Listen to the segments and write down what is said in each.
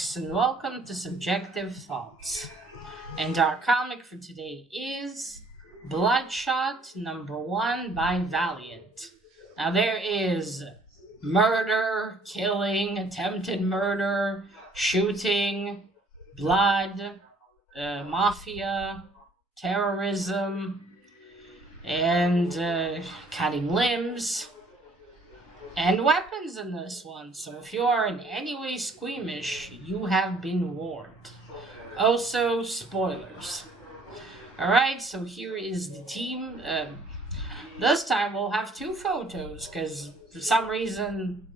folks, and welcome to Subjective Thoughts. And our comic for today is Bloodshot #1 by Valiant. Now there is murder, killing, attempted murder, shooting, blood, mafia, terrorism, and cutting limbs, and weapons in this one. So if you are in any way squeamish, you have been warned. Also, spoilers. Alright, so here is the team. This time we'll have two photos, because for some reason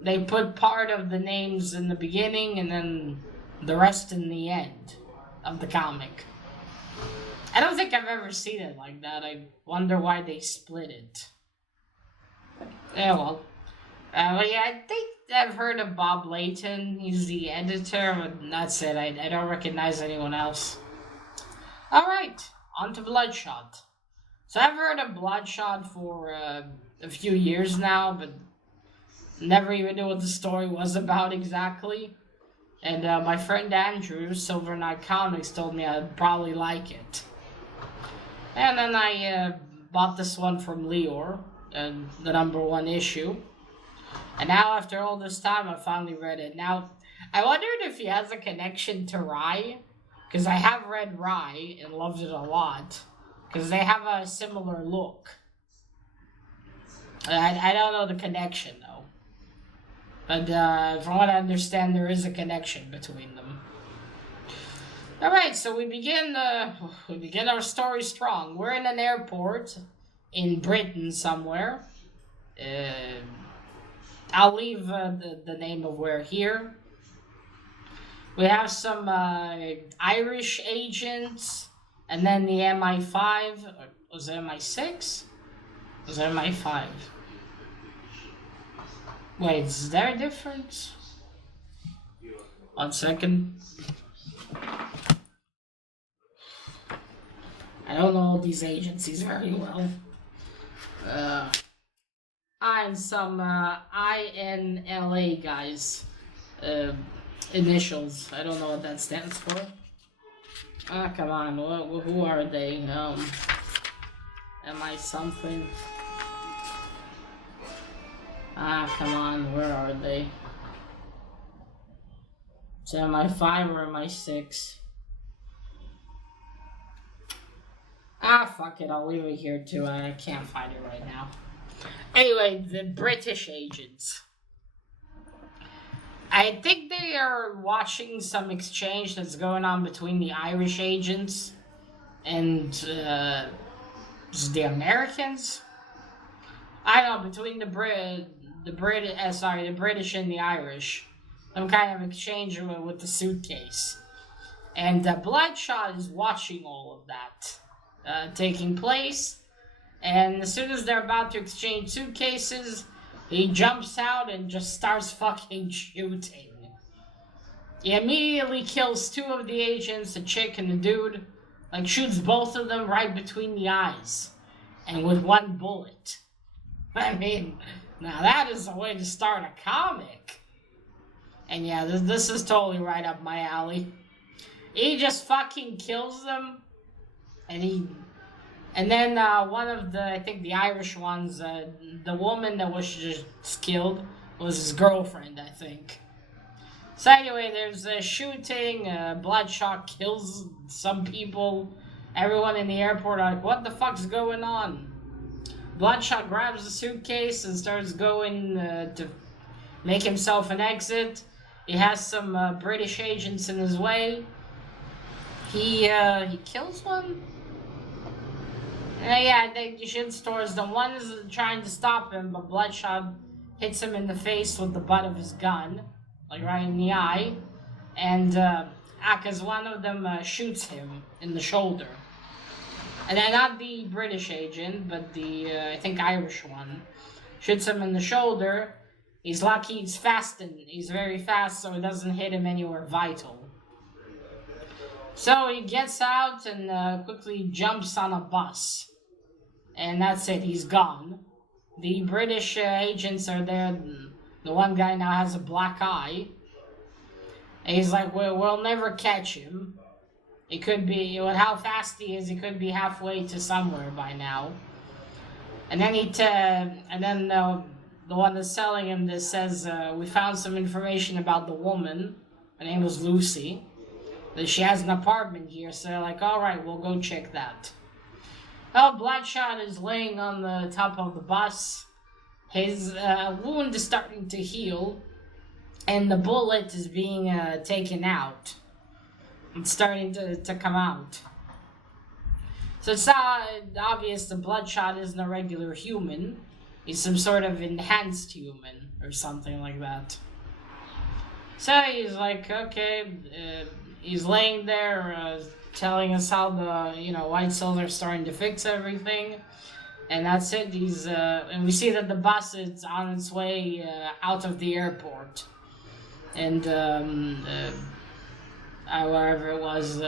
they put part of the names in the beginning and then the rest in the end of the comic. I don't think I've ever seen it like that. I wonder why they split it. Yeah, well. I think I've heard of Bob Layton. He's the editor, but that's it. I don't recognize anyone else. Alright, on to Bloodshot. So I've heard of Bloodshot for a few years now, but never even knew what the story was about exactly. And my friend Andrew, Silver Knight Comics, told me I'd probably like it. And then I bought this one from Leor, the #1 issue. And now, after all this time, I finally read it. Now, I wondered if he has a connection to Rai, because I have read Rai and loved it a lot, because they have a similar look. I don't know the connection, though. But from what I understand, there is a connection between them. Alright, so we begin our story strong. We're in an airport in Britain somewhere. I'll leave the name of where here. We have some Irish agents, and then the MI5. Or was it MI6? Was it MI5? Wait, is there a difference? 1 second. I don't know all these agencies very well. And some INLA guys. Initials. I don't know what that stands for. Come on. Who are they? Am I something? Come on. Where are they? So am I 5 or am I 6? Fuck it. I'll leave it here too. I can't find it right now. Anyway, the British agents. I think they are watching some exchange that's going on between the Irish agents and the Americans. I don't know, between the British and the Irish. Some kind of exchange with the suitcase. And Bloodshot is watching all of that taking place. And as soon as they're about to exchange suitcases, he jumps out and just starts fucking shooting. He immediately kills 2 of the agents, a chick and a dude. Like, shoots both of them right between the eyes. And with 1 bullet. I mean, now that is a way to start a comic. And yeah, this is totally right up my alley. He just fucking kills them. And then one of the, I think the Irish ones, the woman that was just killed was his girlfriend, I think. So anyway, there's a shooting, Bloodshot kills some people. Everyone in the airport are like, what the fuck's going on? Bloodshot grabs the suitcase and starts going to make himself an exit. He has some British agents in his way. He kills one? Yeah, he shoots towards them. One is trying to stop him, but Bloodshot hits him in the face with the butt of his gun, like right in the eye. And, because one of them shoots him in the shoulder. And then not the British agent, but the, I think, Irish one. Shoots him in the shoulder. He's lucky he's he's very fast, so it doesn't hit him anywhere vital. So he gets out and quickly jumps on a bus. And that's it, he's gone. The British agents are there. The one guy now has a black eye. And he's like, we'll never catch him. It could be, with how fast he is, he could be halfway to somewhere by now. And then the one that's selling him this says, we found some information about the woman. Her name was Lucy. That she has an apartment here, so they're like, alright, we'll go check that. Well, Bloodshot is laying on the top of the bus. His wound is starting to heal, and the bullet is being taken out. It's starting to come out. So it's obvious the Bloodshot isn't a regular human. He's some sort of enhanced human or something like that. So he's like, okay, he's laying there telling us how the white cells are starting to fix everything. And that's it. And we see that the bus is on its way out of the airport. And wherever it was,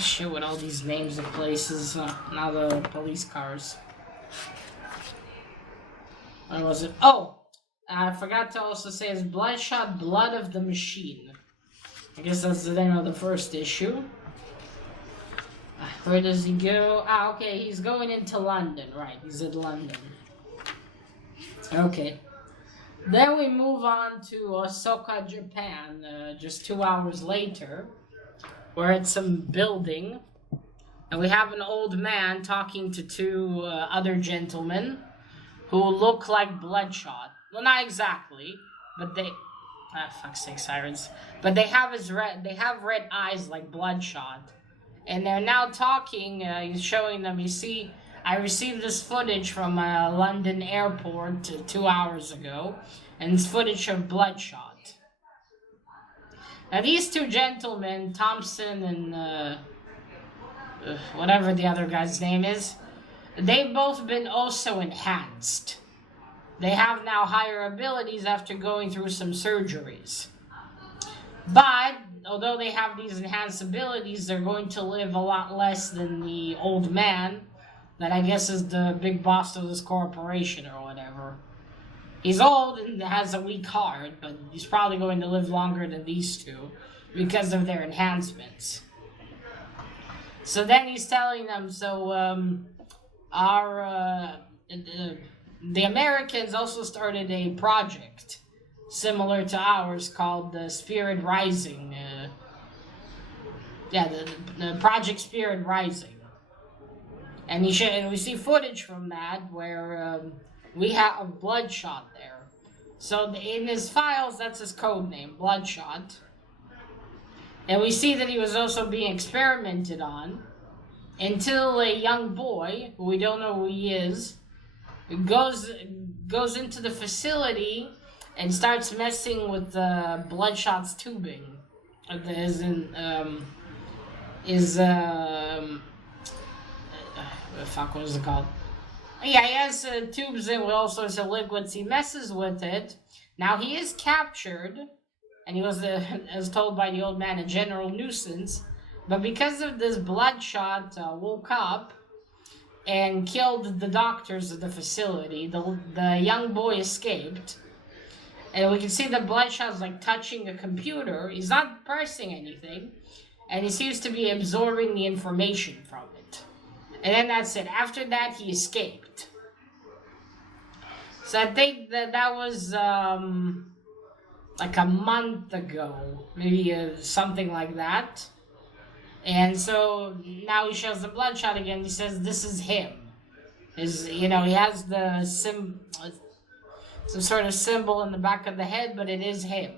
shit, with all these names of places, now the police cars. Where was it? Oh, I forgot to also say it's Bloodshot, Blood of the Machine. I guess that's the name of the first issue. Where does he go? Okay, he's going into London, right, he's in London. Okay. Then we move on to Osaka, Japan, just 2 hours later. We're at some building, and we have an old man talking to two other gentlemen who look like Bloodshot. Well, not exactly, but they... fuck's sake, sirens. But they have red eyes like Bloodshot. And they're now talking, he's showing them, you see, I received this footage from London airport 2 hours ago, and it's footage of Bloodshot. Now these two gentlemen, Thompson and whatever the other guy's name is, they've both been also enhanced. They have now higher abilities after going through some surgeries. But, although they have these enhanced abilities, they're going to live a lot less than the old man that I guess is the big boss of this corporation or whatever. He's old and has a weak heart, but he's probably going to live longer than these two because of their enhancements. So then he's telling them, the Americans also started a project similar to ours called the Spirit Rising. The Project Spirit Rising. And we see footage from that where we have Bloodshot there. So in his files, that's his code name, Bloodshot. And we see that he was also being experimented on until a young boy, who we don't know who he is, goes into the facility and starts messing with Bloodshot's tubing. What is it called? Yeah, he has tubes in with all sorts of liquids. He messes with it. Now he is captured, and he was, as told by the old man, a general nuisance. But because of this, Bloodshot woke up and killed the doctors of the facility. The young boy escaped. And we can see that Bloodshot's like touching a computer. He's not pressing anything. And he seems to be absorbing the information from it. And then that's it. After that, he escaped. So I think that was like a month ago. Maybe something like that. And so now he shows the Bloodshot again. He says this is him. He has the some sort of symbol in the back of the head, but it is him.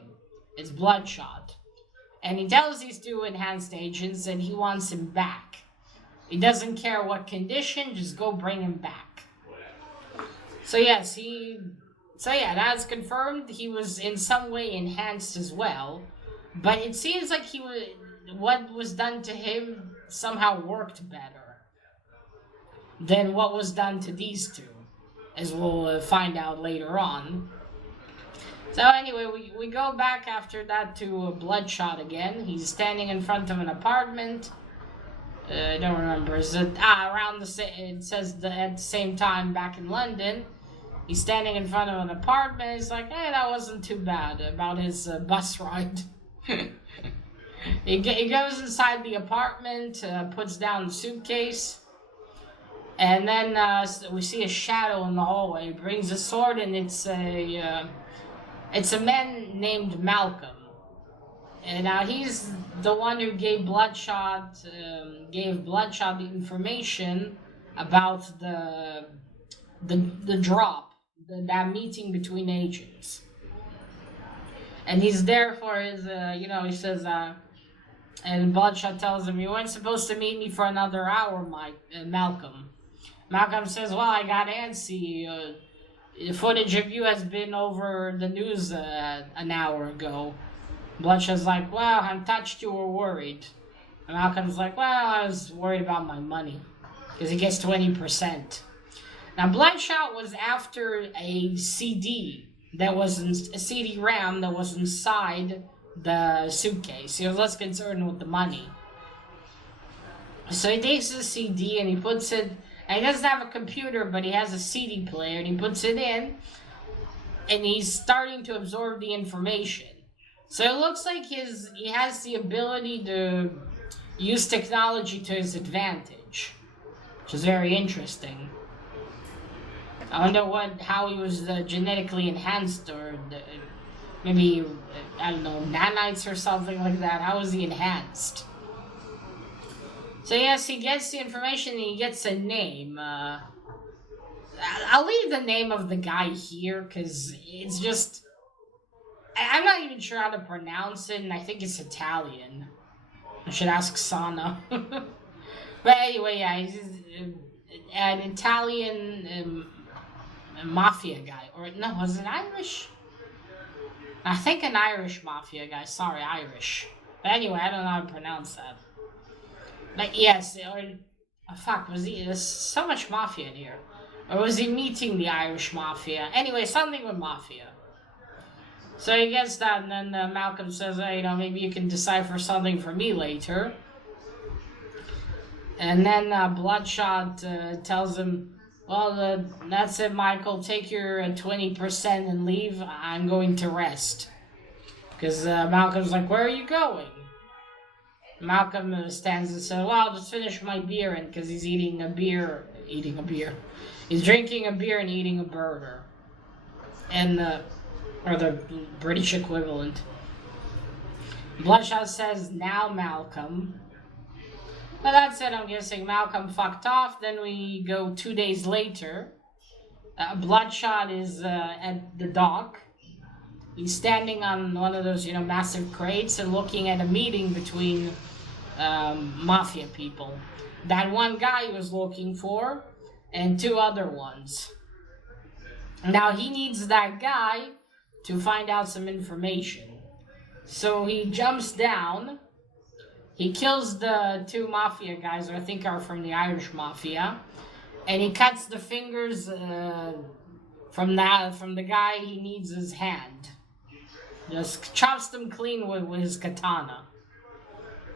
It's Bloodshot. And he tells these two enhanced agents that he wants him back. He doesn't care what condition, just go bring him back. So yes, that's confirmed. He was in some way enhanced as well. But it seems like what was done to him somehow worked better than what was done to these two, as we'll find out later on. So anyway, we go back after that to Bloodshot again. He's standing in front of an apartment. I don't remember. Is it around it says at the same time back in London, He's standing in front of an apartment. He's like, hey, that wasn't too bad about his bus ride. He goes inside the apartment, puts down the suitcase, and then we see a shadow in the hallway. He brings a sword, and it's a man named Malcolm. And now he's the one who gave Bloodshot the information about the drop, that meeting between agents. And he's there for his, he says, and Bloodshot tells him, you weren't supposed to meet me for another hour, Malcolm. Malcolm says, well, I got antsy. Footage of you has been over the news an hour ago. Bloodshot's like, well, I touched you or worried. And Malcolm's like, well, I was worried about my money. Because he gets 20%. Now, Bloodshot was after a CD RAM that was inside the suitcase. He was less concerned with the money. So he takes the CD and he puts it, and he doesn't have a computer, but he has a CD player, and he puts it in, and he's starting to absorb the information. So it looks like he has the ability to use technology to his advantage, which is very interesting. I wonder how he was genetically enhanced, or maybe, I don't know, nanites or something like that. How was he enhanced? So yes, he gets the information and he gets a name. I'll leave the name of the guy here because it's just... I'm not even sure how to pronounce it, and I think it's Italian. I should ask Sana. But anyway, yeah, he's an Italian mafia guy. Or, no, was it Irish? I think an Irish mafia guy. Sorry, Irish. But anyway, I don't know how to pronounce that. But yes, there's so much mafia in here. Or was he meeting the Irish mafia? Anyway, something with mafia. So he gets that, and then Malcolm says, hey, maybe you can decipher something for me later. And then Bloodshot tells him, well, that's it, Michael. Take your 20% and leave. I'm going to rest. Because Malcolm's like, where are you going? Malcolm stands and says, well, I'll just finish my beer, and because he's eating a beer. He's drinking a beer and eating a burger. And or the British equivalent. Bloodshot says, now Malcolm. Well, that's it, I'm guessing. Malcolm fucked off. Then we go 2 days later. Bloodshot is at the dock. He's standing on one of those, massive crates and looking at a meeting between mafia people. That one guy he was looking for and two other ones. Now, he needs that guy to find out some information. So he jumps down, he kills the two mafia guys, who I think are from the Irish mafia, and he cuts the fingers from the guy he needs his hand. Just chops them clean with his katana.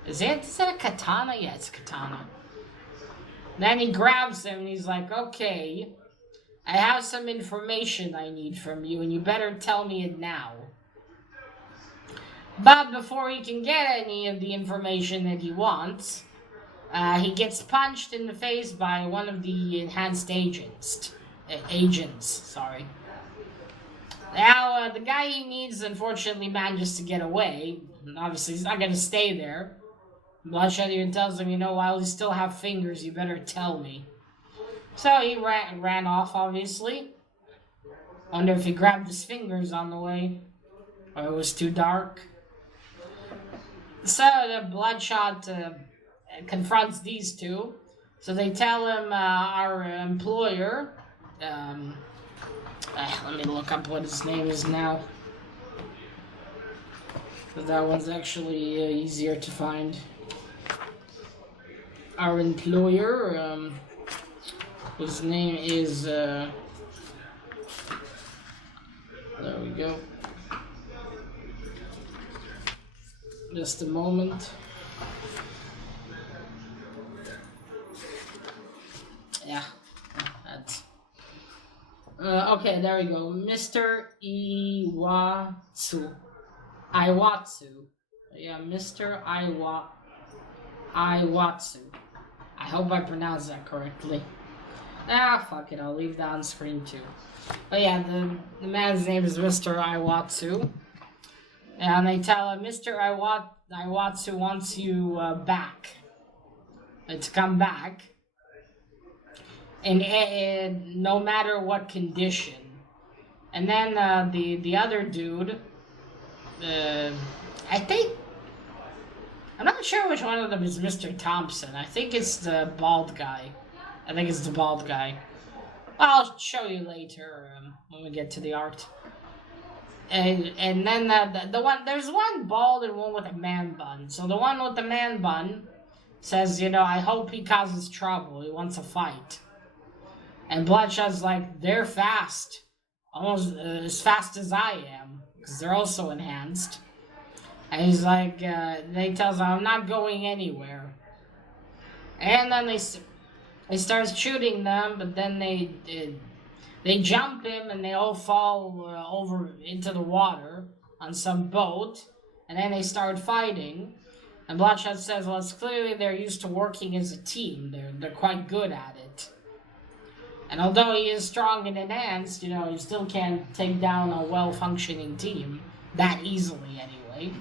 Is it a katana? Yeah, it's a katana. Then he grabs him and he's like, okay, I have some information I need from you, and you better tell me it now. But before he can get any of the information that he wants, he gets punched in the face by one of the enhanced agents. Now, the guy he needs, unfortunately, manages to get away. Obviously, he's not going to stay there. Bloodshot even tells him, while you still have fingers, you better tell me. So he ran off, obviously. Wonder if he grabbed his fingers on the way, or it was too dark. So the Bloodshot confronts these two. So they tell him, our employer, let me look up what his name is now. That one's actually easier to find. Our employer, his name is, there we go. Just a moment. Yeah, that's... Okay, there we go. Mr. Iwatsu. Iwatsu. Yeah, Mr. Iwatsu. I hope I pronounced that correctly. Ah, fuck it. I'll leave that on screen too. But yeah, the man's name is Mr. Iwatsu. And they tell him, Mr. Iwatsu wants you back. To come back. And no matter what condition. And then the other dude, I think, I'm not sure which one of them is Mr. Thompson. I think it's the bald guy. I'll show you later when we get to the art. And then the one, there's one bald and one with a man bun. So the one with the man bun says, I hope he causes trouble. He wants a fight. And Bloodshot's like, they're fast. Almost as fast as I am. Because they're also enhanced. And he's like, they tells him, I'm not going anywhere. And then they start shooting them, but then they jump him and they all fall over into the water on some boat. And then they start fighting. And Bloodshot says, well, it's clearly they're used to working as a team. They're quite good at it. And although he is strong and enhanced, he still can't take down a well-functioning team that easily anyway.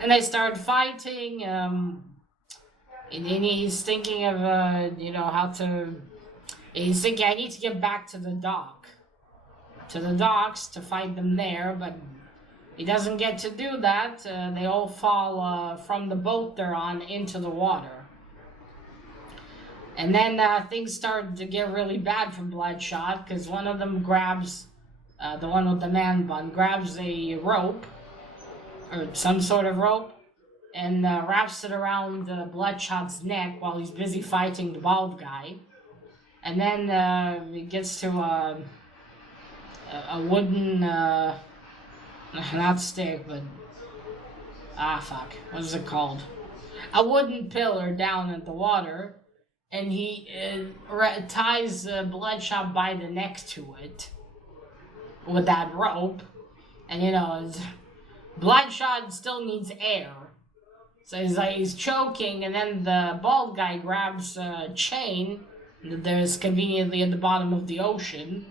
And they start fighting, and then he's thinking of, how to... He's thinking, I need to get back to the dock. To the docks to fight them there, but he doesn't get to do that. They all fall from the boat they're on into the water. And then things start to get really bad for Bloodshot, because one of them grabs, the one with the man bun, grabs a rope, or some sort of rope, and wraps it around Bloodshot's neck while he's busy fighting the bald guy. And then it gets to a wooden, not stick, but, what is it called? A wooden pillar down at the water, and he ties Bloodshot by the neck to it with that rope. And, Bloodshot still needs air. So he's choking, and then the bald guy grabs a chain that there's conveniently at the bottom of the ocean,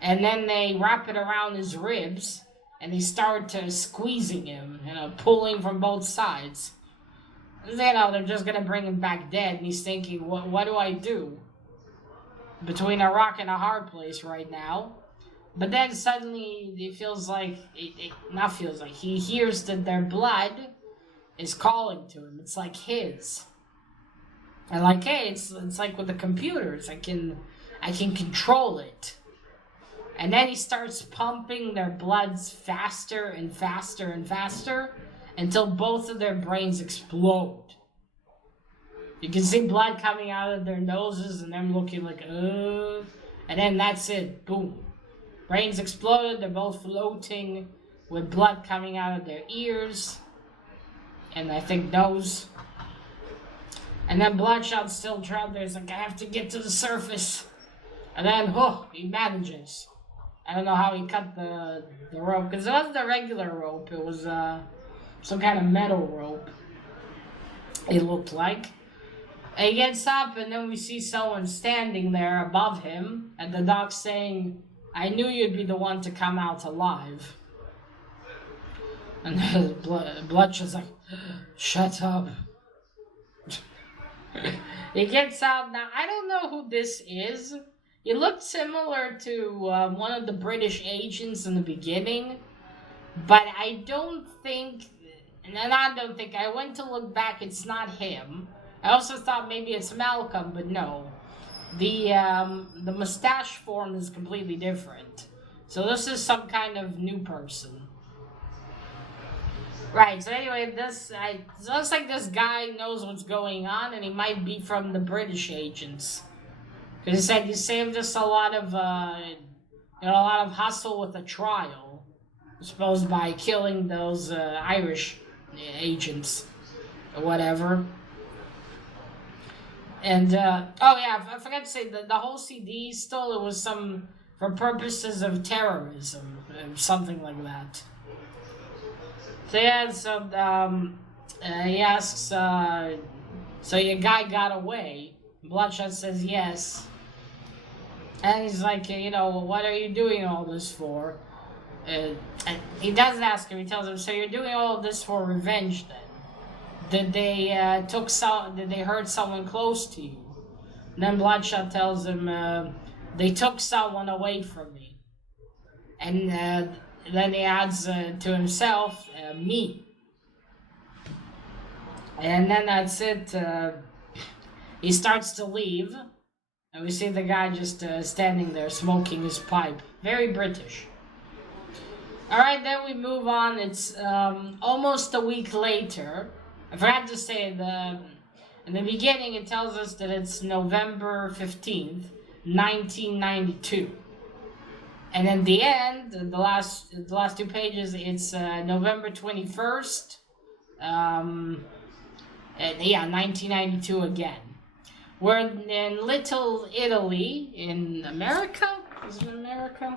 and then they wrap it around his ribs, and they start squeezing him, pulling from both sides. They're just gonna bring him back dead, and he's thinking, what do I do? Between a rock and a hard place right now. But then suddenly he feels like, he hears that their blood is calling to him. It's like his. And like, hey, it's like with the computers. I can control it. And then he starts pumping their bloods faster and faster and faster until both of their brains explode. You can see blood coming out of their noses and them looking like, And then that's it. Boom. Brains exploded. They're both floating with blood coming out of their ears. And I think nose. And then Bloodshot's still trapped there. He's like, I have to get to the surface. And then, he manages. I don't know how he cut the rope. Because it wasn't a regular rope. It was some kind of metal rope. It looked like. And he gets up, and then we see someone standing there above him. And the doc saying, I knew you'd be the one to come out alive. And Bloodshot's like, shut up. He gets out. Now, I don't know who this is. He looked similar to one of the British agents in the beginning. But I don't think, I went to look back, it's not him. I also thought maybe it's Malcolm, but no. The mustache form is completely different. So this is some kind of new person. Right, so anyway, it looks like this guy knows what's going on, and he might be from the British agents. Because he said he saved us a lot of hustle with a trial, I suppose, by killing those Irish agents or whatever. And, oh yeah, I forgot to say that the whole CD still, it was some, for purposes of terrorism, something like that. So yeah, so, he asks, so your guy got away? Bloodshot says yes. And he's like, you know, what are you doing all this for? And he doesn't ask him, he tells him, so you're doing all of this for revenge then? Did they did they hurt someone close to you? And then Bloodshot tells him, they took someone away from me. And then he adds to himself, me. And then that's it. He starts to leave. And we see the guy just standing there smoking his pipe. Very British. Alright, then we move on. It's almost a week later. I forgot to say, in the beginning it tells us that it's November 15th, 1992. And in the end, the last 2 pages, it's November 21st. And, yeah, 1992 again. We're in Little Italy in America? Is it America?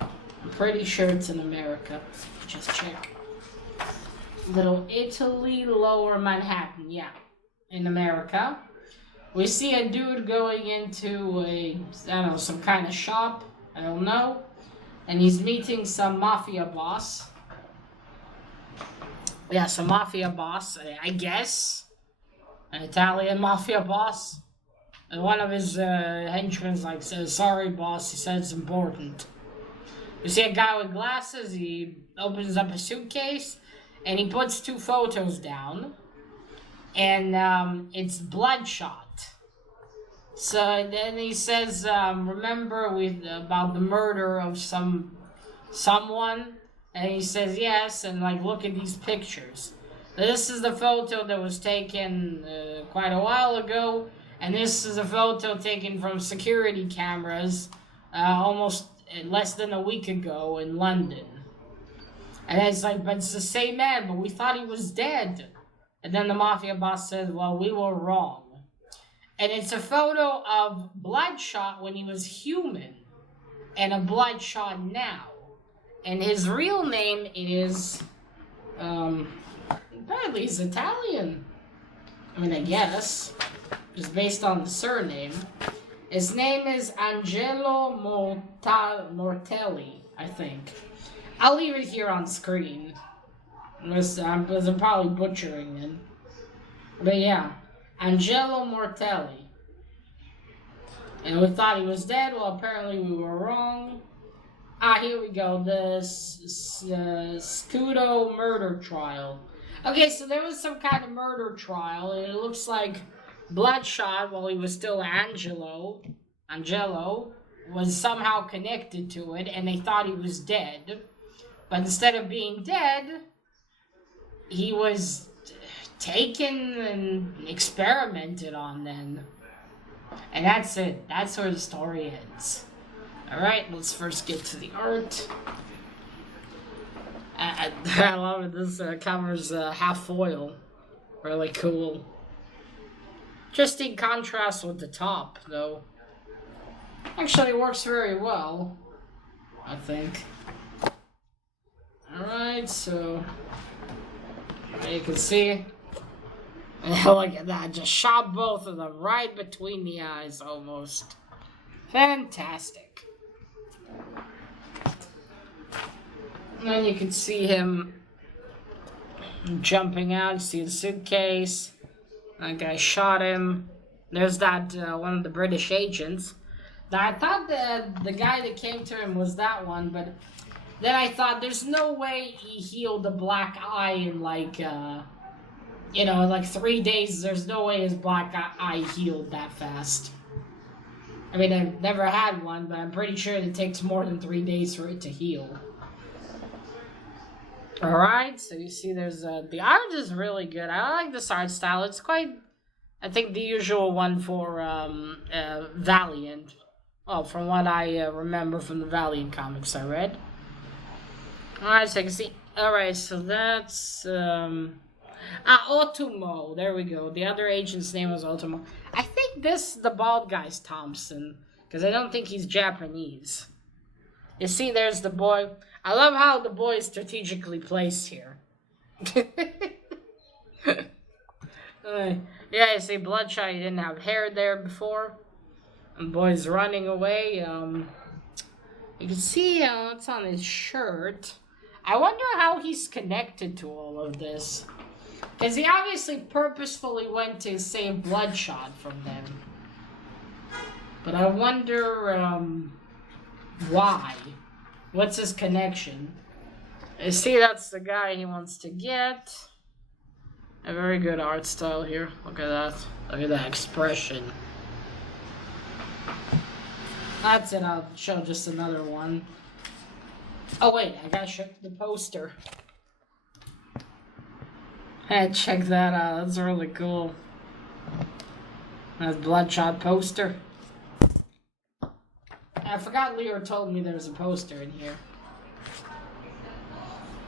I'm pretty sure it's in America. Just check. Little Italy, Lower Manhattan, yeah, in America. We see a dude going into I don't know, some kind of shop, I don't know, and he's meeting some mafia boss. Yeah, some mafia boss, I guess, an Italian mafia boss. And one of his henchmen like says, "Sorry, boss," he said, "it's important." We see a guy with glasses, he opens up a suitcase, and he puts 2 photos down, and it's Bloodshot. So then he says, remember about the murder of someone? And he says, yes, and like, look at these pictures. This is the photo that was taken quite a while ago, and this is a photo taken from security cameras almost less than a week ago in London. And it's like, but it's the same man, but we thought he was dead. And then the mafia boss said, well, we were wrong. And it's a photo of Bloodshot when he was human, and a Bloodshot now. And his real name is, apparently he's Italian. I mean, I guess, just based on the surname. His name is Angelo Mortelli, I think. I'll leave it here on screen, unless I'm probably butchering it. But yeah, Angelo Mortelli. And we thought he was dead. Well, apparently we were wrong. Here we go. The Scudo murder trial. Okay, so there was some kind of murder trial, and it looks like Bloodshot, while he was still Angelo, was somehow connected to it, and they thought he was dead. But instead of being dead, he was taken and experimented on then. And that's it. That's where the story ends. Alright, let's first get to the art. I love it. This cover's half foil. Really cool. Just in contrast with the top, though. Actually works very well, I think. Alright, so you can see, look at that, just shot both of them right between the eyes almost. Fantastic. And then you can see him jumping out, you see the suitcase, that guy shot him. There's that one of the British agents. Now, I thought the guy that came to him was that one, but then I thought, there's no way he healed the black eye in like 3 days. There's no way his black eye healed that fast. I mean, I've never had one, but I'm pretty sure it takes more than 3 days for it to heal. Alright, so you see there's, the art is really good. I like this art style. It's quite, I think, the usual one for Valiant. Well, from what I remember from the Valiant comics I read. Alright, so you can see, alright, so that's, Otomo. There we go. The other agent's name was Otomo. I think the bald guy's Thompson, because I don't think he's Japanese. You see, there's the boy. I love how the boy is strategically placed here. Yeah, you see, Bloodshot, he didn't have hair there before. And the boy's running away. You can see it's on his shirt. I wonder how he's connected to all of this. Because he obviously purposefully went to save Bloodshot from them. But I wonder why. What's his connection? You see, that's the guy he wants to get. A very good art style here. Look at that. Look at that expression. That's it. I'll show just another one. Oh, wait. I gotta show the poster. Hey, check that out. That's really cool. That's Bloodshot poster. I forgot Leo told me there was a poster in here.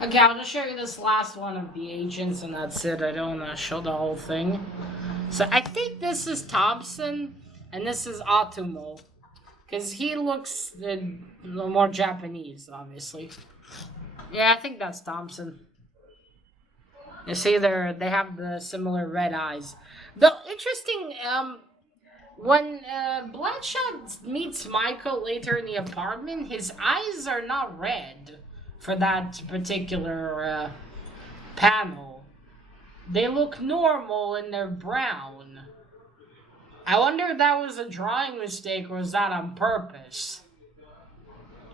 Okay, I'll just show you this last one of the agents, and that's it. I don't want to show the whole thing. So I think this is Thompson, and this is Otomo. Because he looks a little more Japanese, obviously. Yeah, I think that's Thompson. You see, they have the similar red eyes. The interesting, when Bloodshot meets Michael later in the apartment, his eyes are not red for that particular panel. They look normal and they're brown. I wonder if that was a drawing mistake or was that on purpose?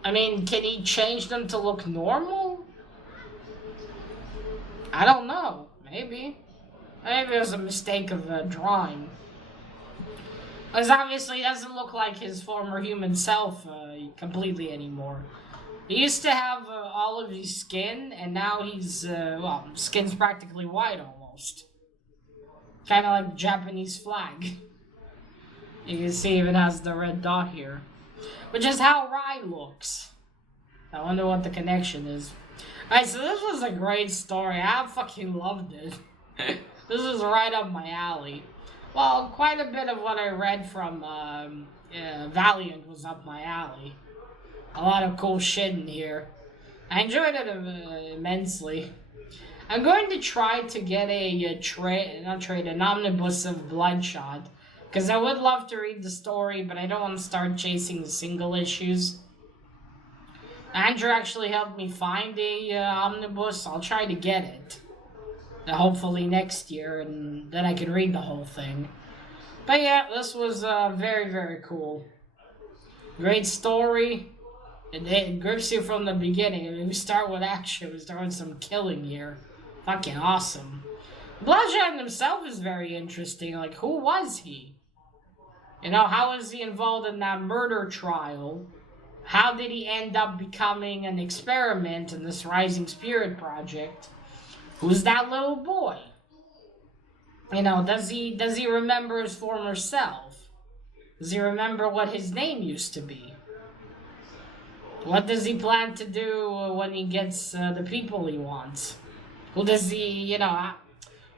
I mean, can he change them to look normal? I don't know. Maybe. Maybe it was a mistake of drawing. Because obviously he doesn't look like his former human self completely anymore. He used to have all of his skin, and now he's, well, skin's practically white almost. Kind of like the Japanese flag. You can see even has the red dot here. Which is how Rai looks. I wonder what the connection is. Alright, so this was a great story. I fucking loved it. This is right up my alley. Well, quite a bit of what I read from Valiant was up my alley. A lot of cool shit in here. I enjoyed it immensely. I'm going to try to get an omnibus of Bloodshot. Because I would love to read the story, but I don't want to start chasing the single issues. Andrew actually helped me find a omnibus. I'll try to get it. Hopefully next year, and then I can read the whole thing. But yeah, this was very, very cool. Great story. It grips you from the beginning. I mean, we start with action. We start with some killing here. Fucking awesome. Bloodshot himself is very interesting. Like, who was he? You know, how was he involved in that murder trial? How did he end up becoming an experiment in this Rising Spirit project? Who's that little boy? You know, does he remember his former self? Does he remember what his name used to be? What does he plan to do when he gets the people he wants? Who does he, you know,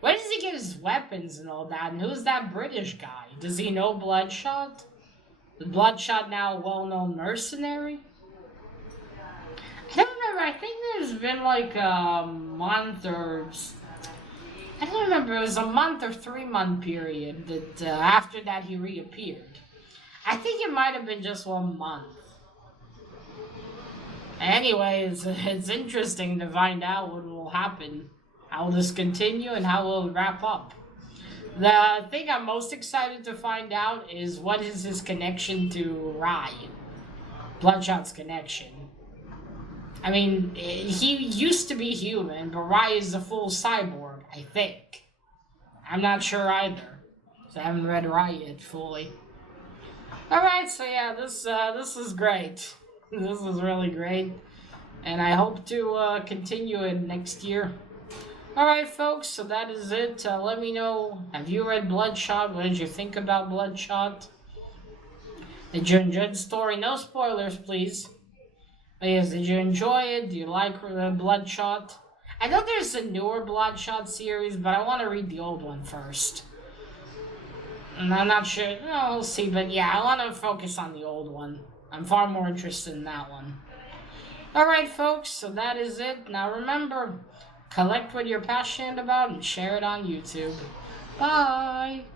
where does he get his weapons and all that? And who's that British guy? Does he know Bloodshot? Is Bloodshot now a well-known mercenary? I don't remember. I think there's been like a month or... I don't remember. It was a month or 3 month period that after that he reappeared. I think it might have been just 1 month. Anyway, it's interesting to find out what will happen. How will this continue and how will it wrap up? The thing I'm most excited to find out is what is his connection to Rai. Bloodshot's connection. I mean, he used to be human, but Rai is a full cyborg, I think. I'm not sure either. So I haven't read Rai yet fully. Alright, so yeah, this is great. This is really great. And I hope to continue it next year. Alright, folks, so that is it. Let me know, have you read Bloodshot? What did you think about Bloodshot? Did you enjoy the story? No spoilers, please. But yes, did you enjoy it? Do you like Bloodshot? I know there's a newer BLOODSHOT series, but I want to read the old one first. And I'm not sure. No, we'll see. But yeah, I want to focus on the old one. I'm far more interested in that one. Alright, folks, so that is it. Now remember, collect what you're passionate about and share it on YouTube. Bye!